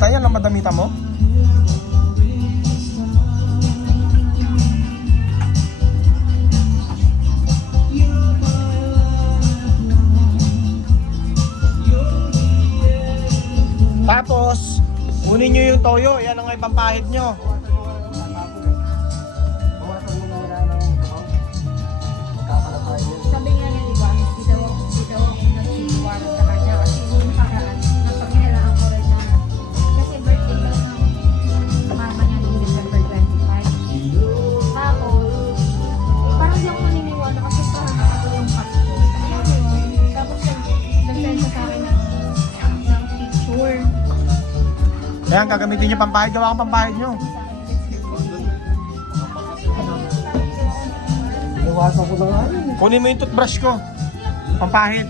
madamitan yan, ang madamitan mo? Tapos, kunin nyo yung toyo, yan ang ipampahid nyo. Sabi nga niya, di ba, hindi daw nagsimuwara sa kanya kasi yung paraan, napagnilaan ko rin na kasi birthday daw ng mama niya noong December 25. Tapos, parang di ako maniniwala kasi parang ako yung Pasko. Alam mo yun? Tapos nag-send siya sa akin ng picture. Ayan, gagamitin nyo pampahid, gawa kang pampahid nyo. Iwasan ko na nga yun. Kunin mo yung toothbrush ko, pampahid.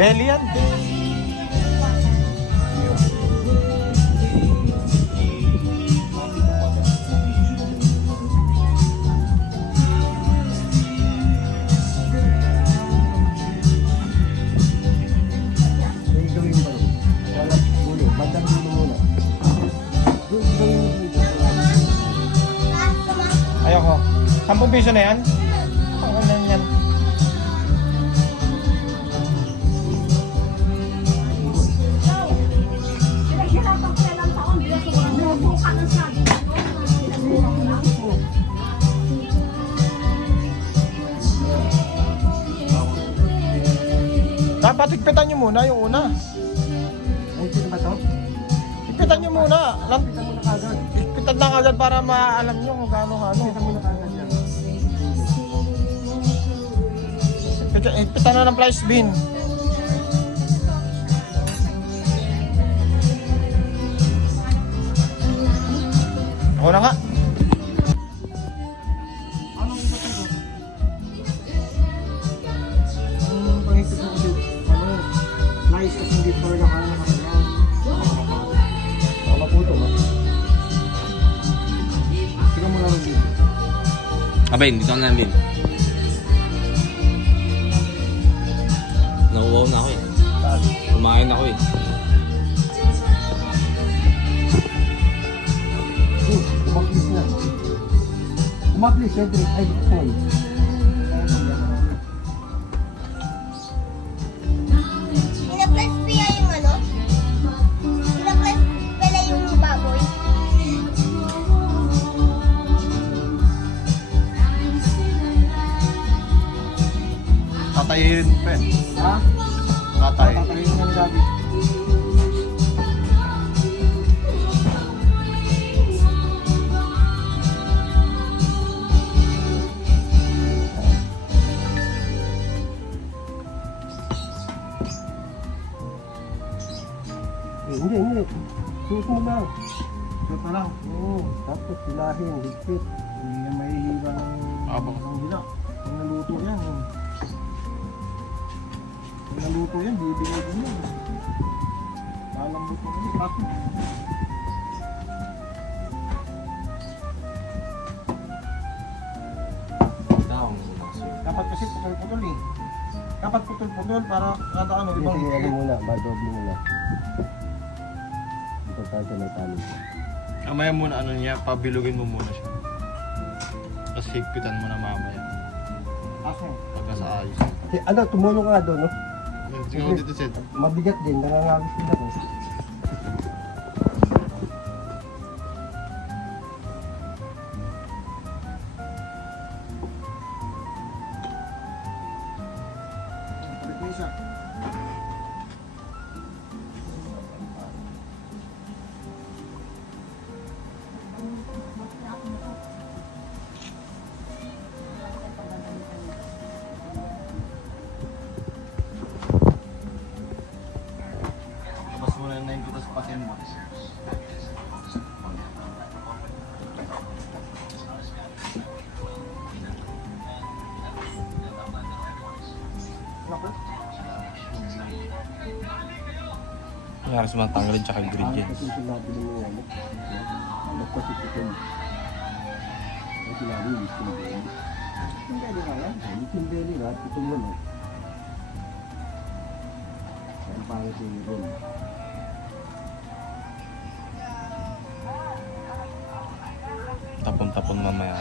Belly yan. May gawin ba? Wala ulo. Bandang ulo muna. Ayoko. 10 piso na yan? Ang lang yan. Pinaghirapan ko na lang taon, di ako mabubuka ng sabi. Pinaghirapan ko lang. Dapat ikpitan nyo muna yung una. Ay, sino ba to? Ikpitan nyo muna. Kita mo na kagad. Ikpitan lang agad para maalam nyo kung gaano ano. Kita mo na kagad yan. Ikpitan na ng flies bin. Ako na nga. Anong ito ko? Ang pangipit mo kasi, nice kasi hindi pa rin nakano na kanya. Maputo ba? Tingnan mo na rin dito. Abay, dito na namin. Nauwaw na ako eh. Kumain ako eh. Umaplis na. Umaplis, syempre. Ay, sorry. Pina-press pia yung ano? Pina-press pala yung baboy. Tatayin pa eh. Ha? Tatay. Tatayin na ni Daddy. Hindi. Suot mo lang. Shoot na lang. Oo. Tapos silahin, higpit. Hindi na mahihira ng gila. Pag naluto yan. Pag naluto yan, bibigay din yan. Lalambot mo kasi. Bakit? Dapat kasi putol-putol eh. Dapat putol-putol para kada ano ibang Sige, ano muna, badoble muna. Importante may tali. Mamaya muna ano niya, pabilugin mo muna siya. Tapos higpitan mo na mamaya. Ako? Pagka sa ayos. Ano, tumulong ka doon, no? Tingnan mo dito, Seth. Mabigat din, nangangawis din ako. Balik mo isa. Tapos muna na yung butas pa mo. Naku. Nangyari sa mga tanggalin tsaka ingredients. Ang sinabi mo yan, ano? Magpasipitol. sinabi, Little Belly. Hindi nga yan. Little Belly na, itong manok. Ang pangit yung Ron. Tapon-tapon mamaya.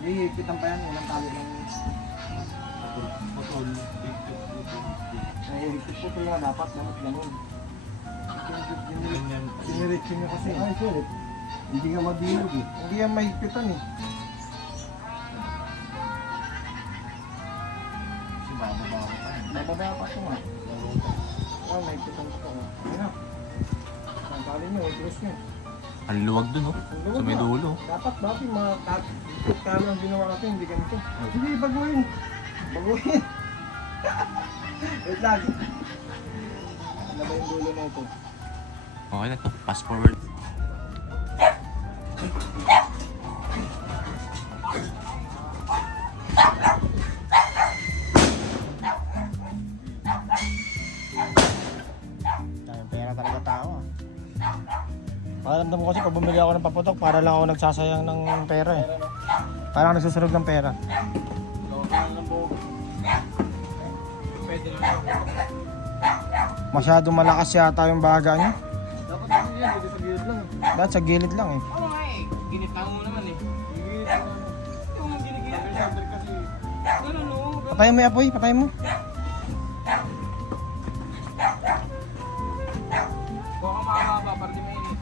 Hindi, hipitan pa yan. Walang tali ng... Putol. Nahihigpit po kaya dapat ganun. Ganyan. Siniritsin niya kasi. Ay, sorry. Hindi nga mabilog eh. Hindi yan mahigpitan eh. Si bababa ko pa. Bababa pa ito nga. Ah, mahigpitan pa ito. Ayun na. Ang tali niyo, i-cross niyo. Ang luwag dun, oh. Sa may dulo. Dapat dati ikot ka lang ginawa natin, hindi ganito. Sige, baguhin. Baguhin. Wait lang. Ano ba yung dulo na ito? Okay na to. Fast forward. Daming pera talaga tao ah. Pakiramdam ko kasi pag bumili ako ng paputok, para lang ako nagsasayang ng pera eh. Parang nagsusunog ng pera. Masyado malakas yata yung baga niya. Dapat kasi yan, hindi sa gilid lang. Dahil sa gilid lang eh. Oo nga eh. Ginitang mo naman eh. Yung ginigilid. Kasi Ganun, oh. Patayin mo yung apoy, patayin mo. Baka makakaba para di mainit.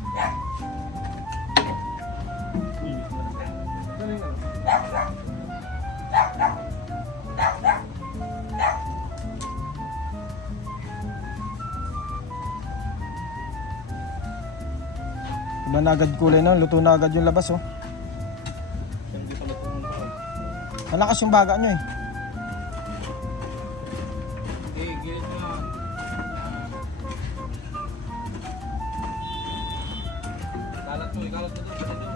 Iba na agad kulay na, luto na agad yung labas oh. Malakas yung baga nyo eh. Eh, gilid mo lang. Kalat mo, ikalat mo doon. Kalat doon.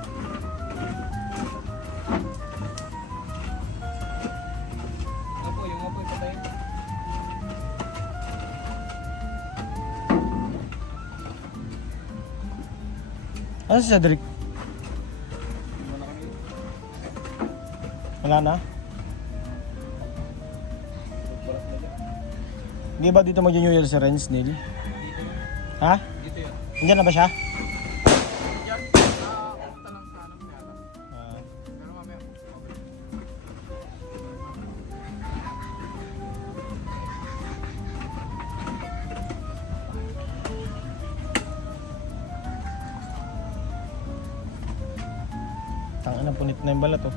Apoy, yung apoy patayin. Ano si Cedric? Wala na? Di ba dito mag-New Year si Renz, Neil? Ha? Dito yun. Nandiyan na ba siya? Diyan, pumunta lang sa anong yata. Pero mamaya, okay. Tangin na punit na yung balat oh.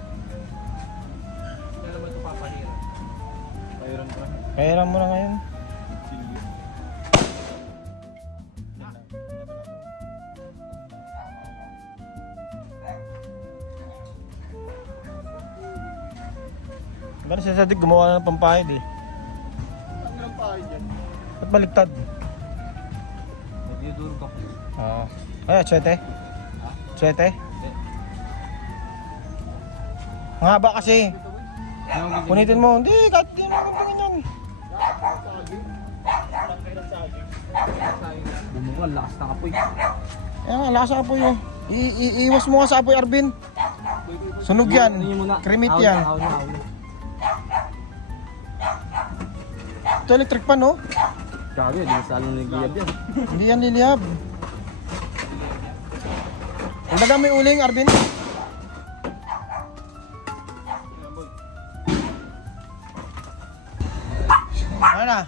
Kaya naman ito papahirap. Mayroon pa. Kailan mo na ngayon? Pero si Cedric gumawa na ng pampahid eh. Ang lang pa dyan. Ba't baliktad? Nagdidurog ako. Ay, tsete? Tsete? Ang haba kasi. Punitin mo. Hindi, kahit di naman ganyan. Bumuka, lakas na kapoy. Ayan, lakas ang apoy oh. Iiwas mo nga sa apoy, Arvin. Sunog yan. Kremit yan. Ito electric pan oh. Grabe, di sa along nagiyab yan. Hindi yan liliyab. Ang baga may uling, Arvin. Ano na?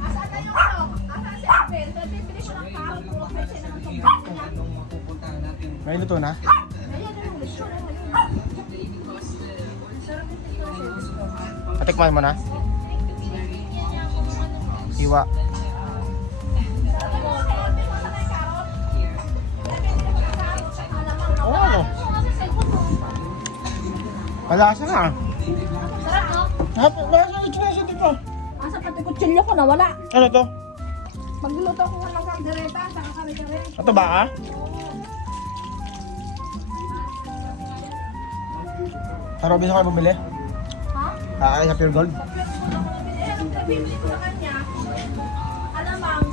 Asa na yung ano? Asa si Abel? Bibili ko ng carrot. Puro pwede siya ng tubig. May luto na? Ayan na yung gusto na yun. Patikman mo na? Iwa. Oo, ano? Malasa na. Sarap, no? Malasa na itsura dito. Asa pati kutsilyo ko nawala. Ano to? Magluto ko nga ng kaldereta, saka kare-kare. Ito ba ah? Robin ako bumili? Ha? Sa Pure Gold? Pag ko na ko nabili. Eh, ang bibili ko sa kanya, alamang.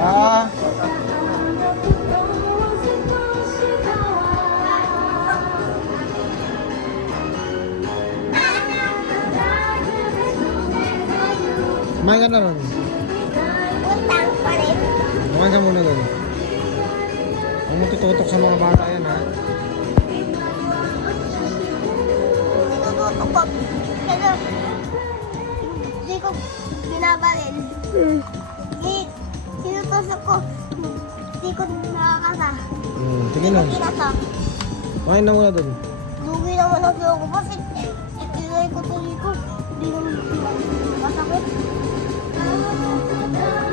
Ah, kumain ka na ron. Utang pa rin. Kumain ka muna doon. Huwag mo tututok sa mga bata yan ha. Tututok ko. Pero, hindi ko binabalin. Sinutusok ko. Hindi ko nakakasa. Sige na. Kinasak. Kumain na muna doon. Lugi naman ang siyo ko. Kasi, itinay ko tuloy ko. Hindi naman masakit.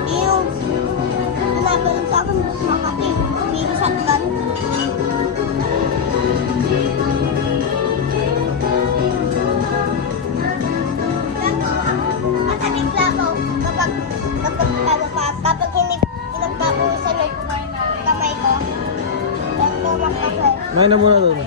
Yung binabalin sa akin, makati. May shotgun. Masakit lang ako kapag hindi pinagpapusan yung kamay ko. Ito makasay. Kumain na muna doon.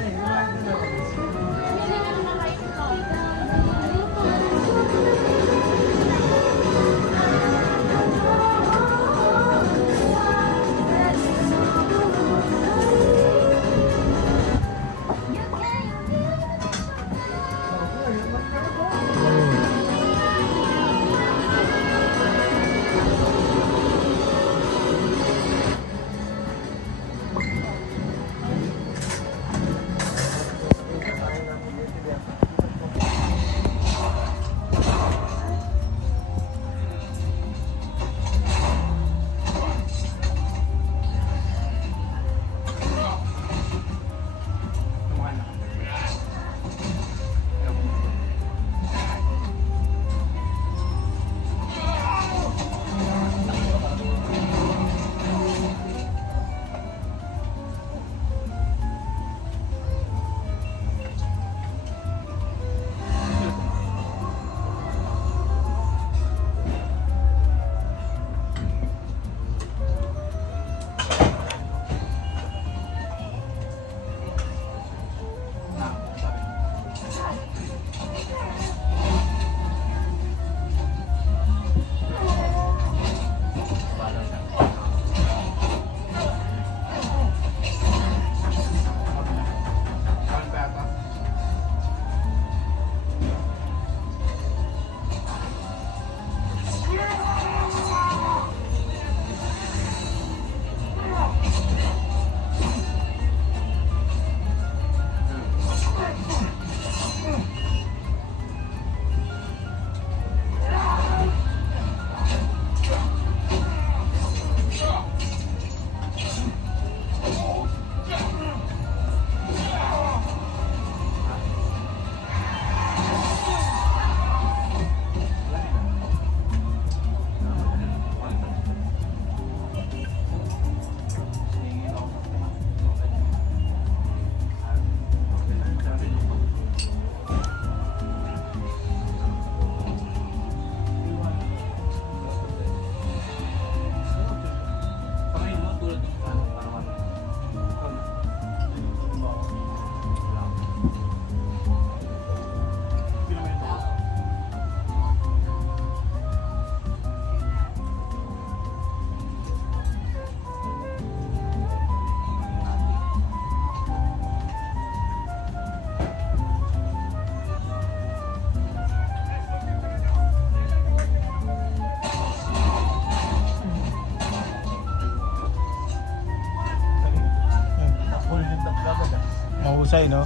Mahusay, no?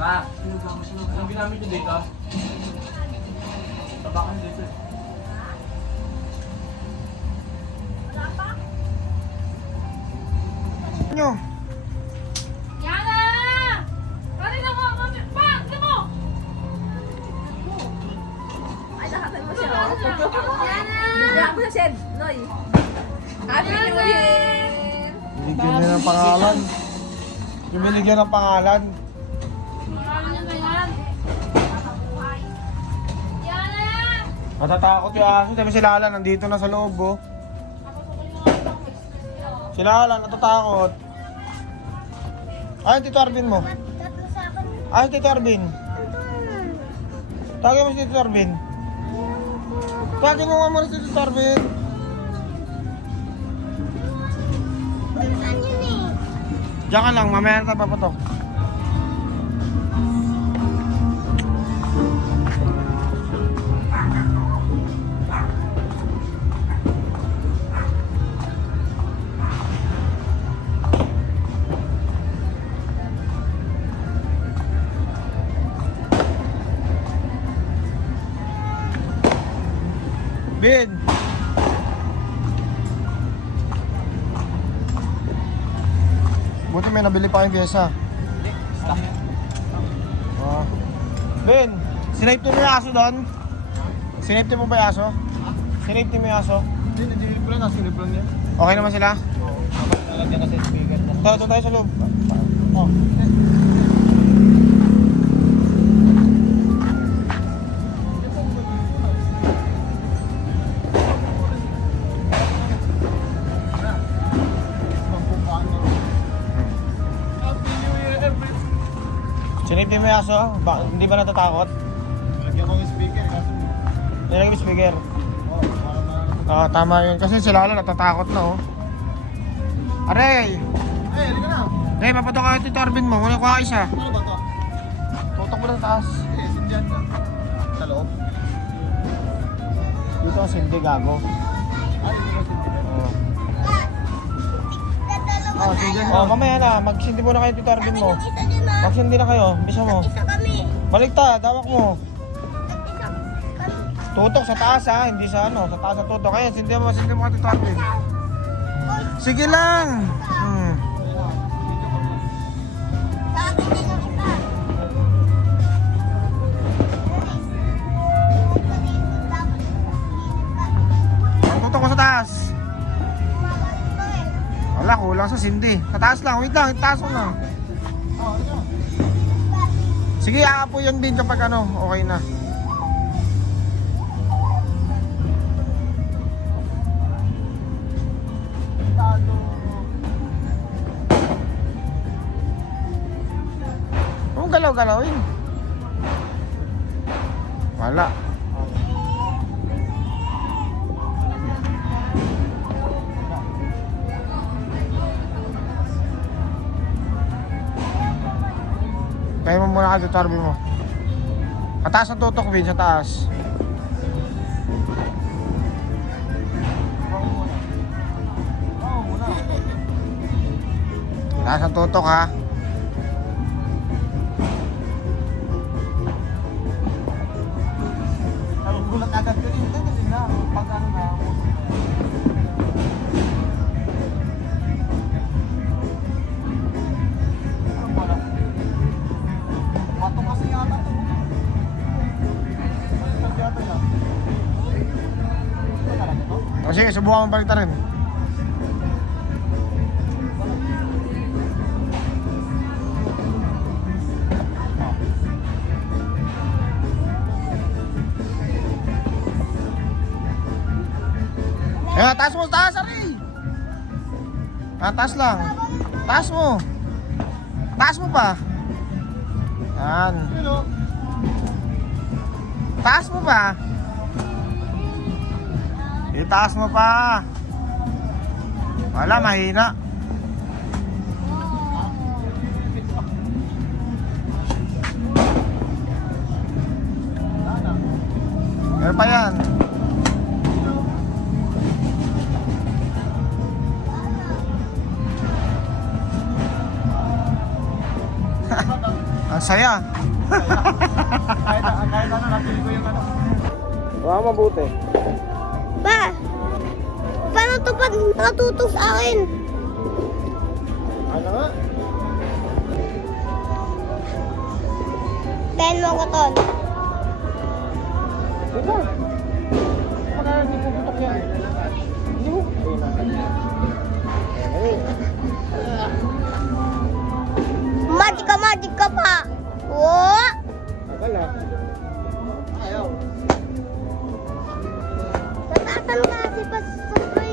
Ma, anong ginamit niyo dito? Tabakan dito. Nyo. Yana! Parin ako! Pa! Tignan mo! Ay, nakatan mo siya. Yana! Shed, Noy. Happy New Year! Binigyan niya ng pangalan. Yung binigyan ng pangalan. Matatakot yung aso. Sabi si Lala, nandito na sa loob, oh. Si Lala, natatakot. Ay, Tito Arvin mo. Tatlo sa akin. Ay, Tito Arvin. Tawagin mo si Tito Arvin. Tawagin mo nga muna si Tito Arvin. Saan yun eh? Diyan ka lang, mamaya na tayo papatok. Bin! Buti may nabili pa kayong pyesa. Oh. Ben, sinafety mo yung aso doon? Sinafety mo ba yung aso? Sinafety mo yung aso? Hindi, hindi ko lang. Nasilip lang yan. Okay naman sila? Nalagyan kasi speaker na. Ito tayo sa loob. Oh. Sinafety mo yung aso? Hindi ba natatakot? Nalagyan ko yung speaker. Kaso, Nilagay yung speaker. oh, para na... Ah, tama yun. Kasi si Lalo natatakot na, oh. Aray! Eh, halika na. Hey, papatok ka Tito Arvin mo. Wala ko isa. Ano ba to? Tutok mo na sa taas. Eh, sindyan na. Sa loob. Dito ang sildi, gago. Ah, dito ba sindyan? Oh. Dadalawa Oh, sindyan na. Oh, mamaya na. Magsindi muna kayo Tito Arvin mo. Isa din ah. Magsindi na kayo. Bisa mo. Isa kami. Baligtad, dawak mo. Isa kami. Tutok sa taas ha, hindi sa ano. Sa taas sa tutok. Kaya, sindi mo ka Tito Arvin. Sige lang. Sa akin din yung isa. Ang tutok ko sa taas. Wala, kulang sa sindi. Sa taas lang, wait lang, taas mo lang. Sige, aapo yan din kapag ano, okay na. Huwag galaw-galawin. Wala. Kaya mo muna ka dito, Arby mo. Kataas ang tutok, Vin, sa taas. Taas ang tutok, ha. Gulat agad ko rin. Kasi na, pag ano na, ano pala? Bato kasi yata to. Baliktad yata yan. Ito talaga to? O sige, subukan mo balik rin. Ayan, taas mo, taas, Ari! Ah, taas lang. Taas mo. Taas mo pa. Yan. Hello. Taas mo pa. Itaas mo pa. Wala, mahina. Meron pa yan. Ang saya. Kahit ano, napili ko yung ano. Wow, mabuti. Ba? Paano ito pa nakatutok sa akin? Ano nga? Dahil mo ko ton. Ito. Wala, hindi puputok yan. Hindi mo. Magic ka pa. Oh! Tagal ah. Ayaw. Tatatan ka kasi pa sobre.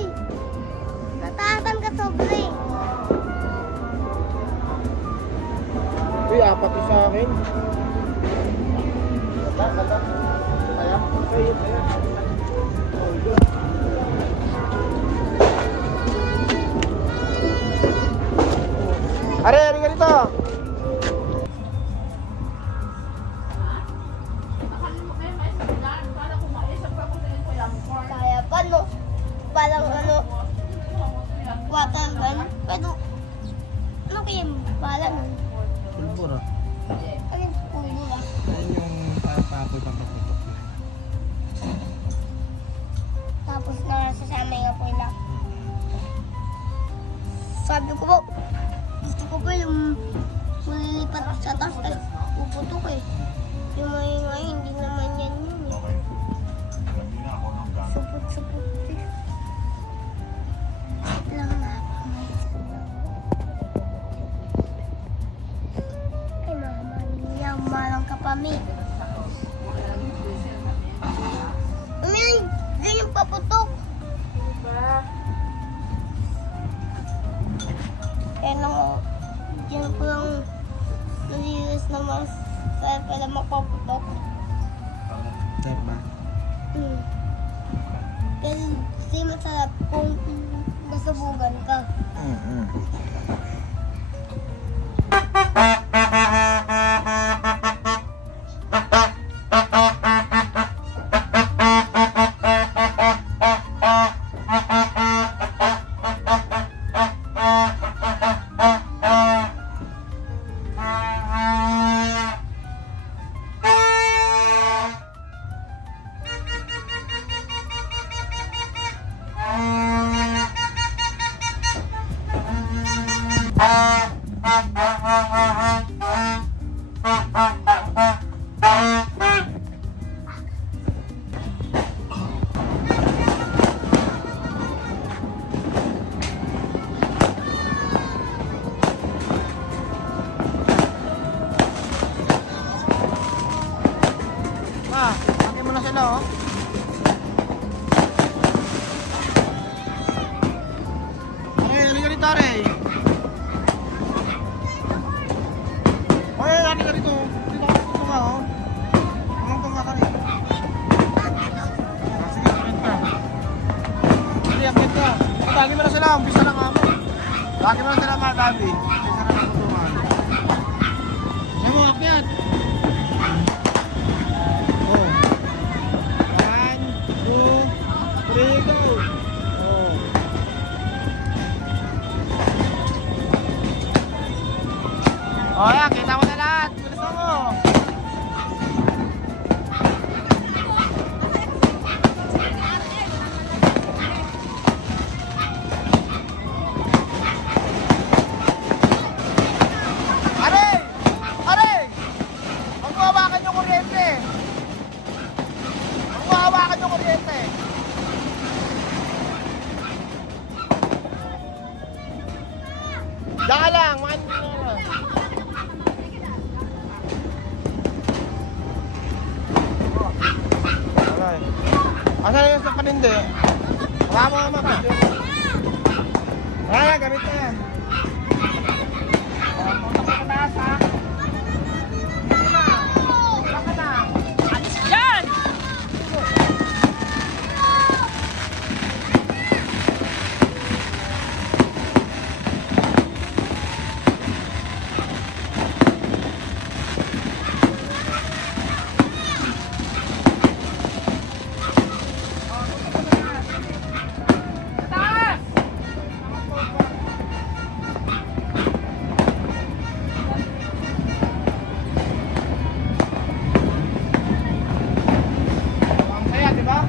Tatatan ka sobre. Uy, apat yung sa akin. Ganda. Kaya? Sa'yo. Are, ano ganito? Kaya pa no? Parang ano? Water gun. Pero, ano kaya pala nun? Pulbura. Ano yung pulbura? Yan yung papapoy papaputok. Tapos nasasama yung apoy na. Sabi ko po, gusto ko po yung malilipat sa taas kasi puputok eh. Yung mga hindi naman yan yun eh. Supot-supot eh. Wait lang na. Ay mama, malang ka pa mi. May ganyan paputok. Kaya nang dyan ko lang nalilis na mas kaya pala mapaputok. Sarap ba? Kasi di masarap kung nasubugan ka. Ma, pati mo na sila oh. Okay, halika rito are. Okay, halika rito. Dito ka dito nga oh. Anong tunga ka rin? Sige, akit ka. Sige, akit ka. Lagi mo na sila, umpisa lang kamo. Lagi mo na sila mga gabi. Umpisa na ng kutungan. Sige mo, akyat. Oh. 1, 2, 3, go! Oh. Oh, yan, kita mo na lahat. Gusto mo. Are! Are! Huwag mo hawakan yung kuryente. Huwag mo hawakan yung kuryente. Diyan ka lang, mga hindi na lang. Okay. Asan yung sa panindi? Wala mo naman ka. Wala, gamit na yan. Punta ka na sa... Ang saya, di ba?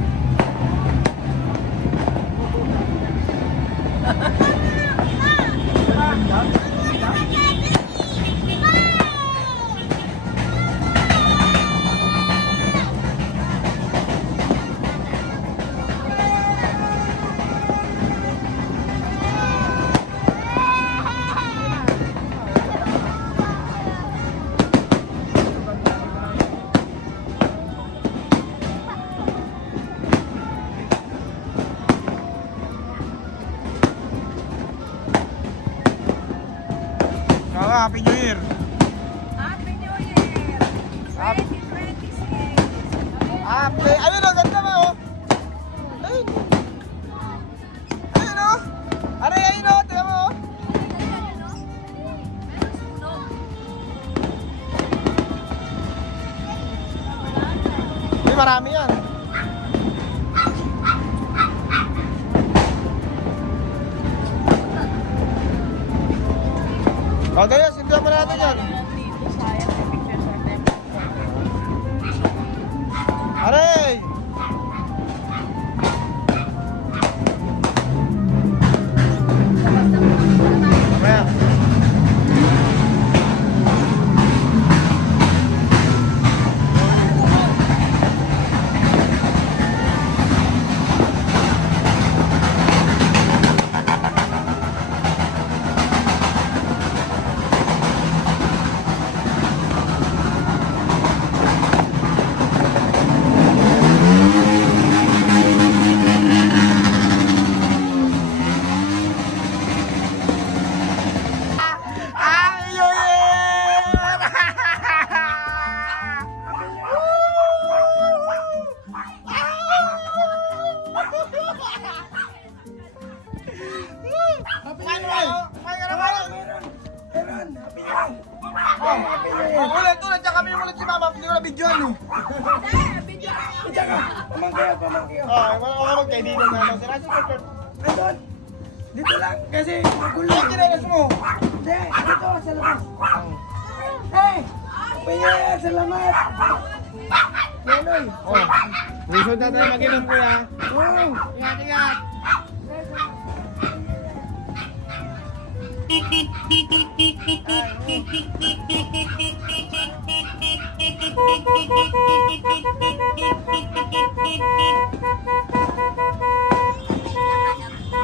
Happy New Year. Happy New Year! 2026! Happy, ayun o, ganda mo oh. Ayun. Ayun o. Aray, ayun o, tingnan mo oh. Ay, marami yan. Okay, sindihan mo natin yan. Aray! Mamaya. Happy New Year! Ulit, tsaka kami ulit si Mama, hindi ko na videoan eh. Pamangkin. Wala magkaibigan na lang. Andun. Dito lang. Kasi magulo. Ay, kinelas mo. Hindi. Dito sa labas. Hey! Happy New Year! Salamat! Loloy. Oh, result na tayo mag-inom kuya. Wow! Ingat, ingat.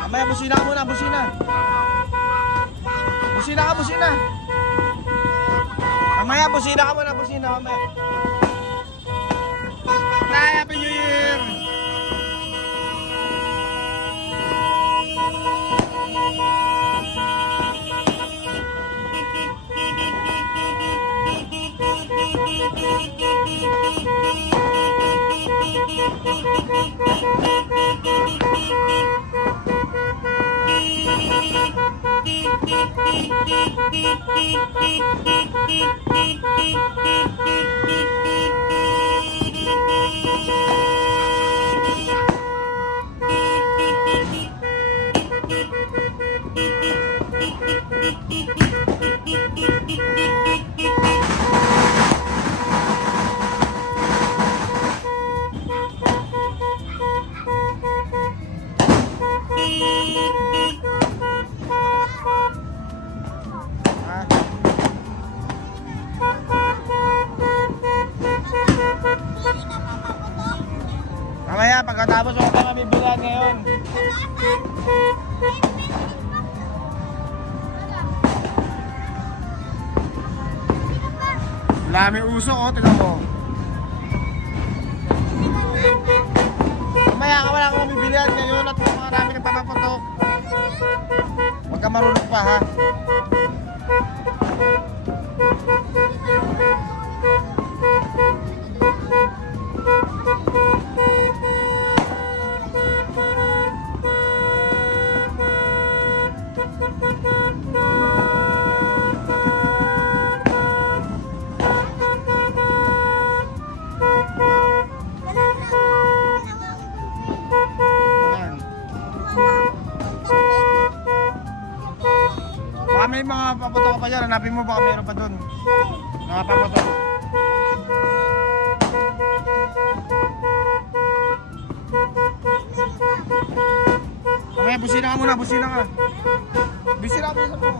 Mamaya, busina ka muna, busina. Busina ka, busina. Mamaya, busina ka muna, busina, mamaya. Tay, Happy New Year! Mamaya, pagkatapos wala tayo mabibilan ngayon. Wala may usok, oh, tignan mo. Mamaya ka, wala kang mabibilihan ngayon at marami nagpapaputok. Huwag ka marunong pa, ha? Ayan. Baka may mga paputok ka pa dyan, hanapin mo baka meron pa dun. Mga paputok. Okay, busina ka muna, busina ka. Busina ka muna mo.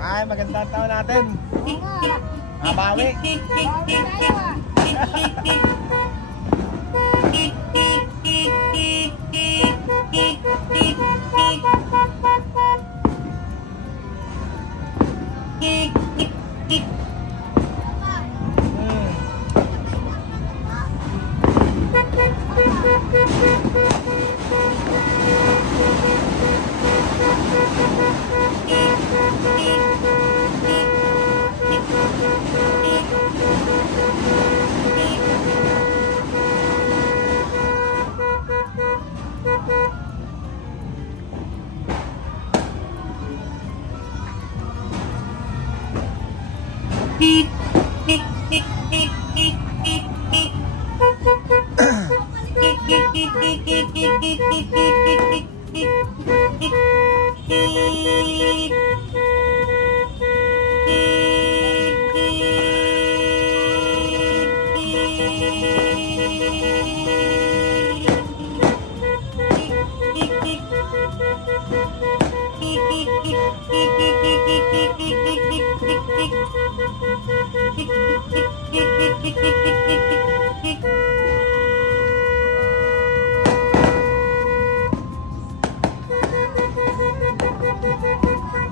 Ay, magandang taon natin. Oo nga. Mabawi. Bawi tayo ah.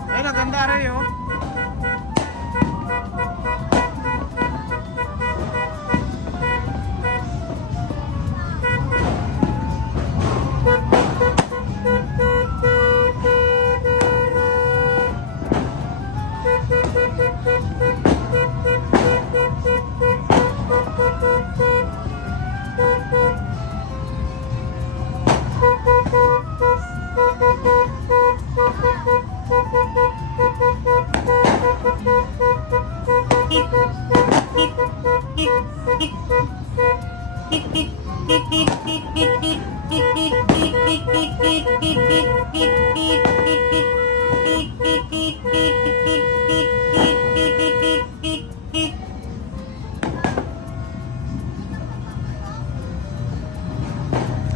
Ay, naganda rin oh.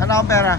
Ano ang pera?